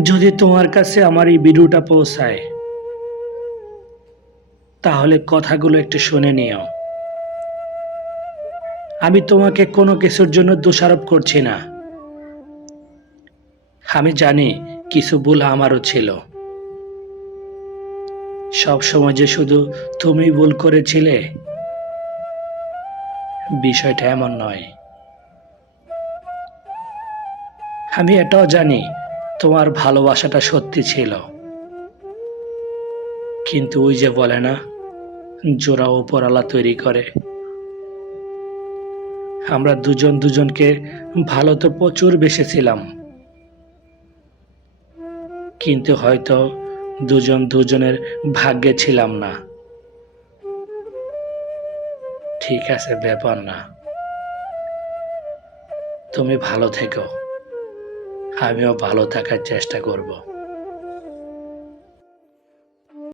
যদি তোমার কাছে আমার এই ভিডিওটা পৌঁছায় তাহলে কথাগুলো একটু শুনে নিও। আমি তোমাকে কোনো কিছুর জন্য দোষারোপ করছি না। আমি জানি কিছু ভুল আমারও ছিল। সব সময় যে শুধু তুমি ভুল করেছিলে বিষয়টা এমন নয়। আমি এটাও জানি তোমার ভালোবাসাটা সত্যি ছিল, কিন্তু ওই যে বলে না, জোড়া উপরওয়ালা তৈরি করে। আমরা দুজন দুজনকে ভালো তো প্রচুর বেসেছিলাম, কিন্তু হয়তো দুজন দুজনের ভাগ্যে ছিলাম না। ঠিক আছে, ব্যাপার না। তুমি ভালো থেকো, আমিও ভালো থাকার চেষ্টা করব।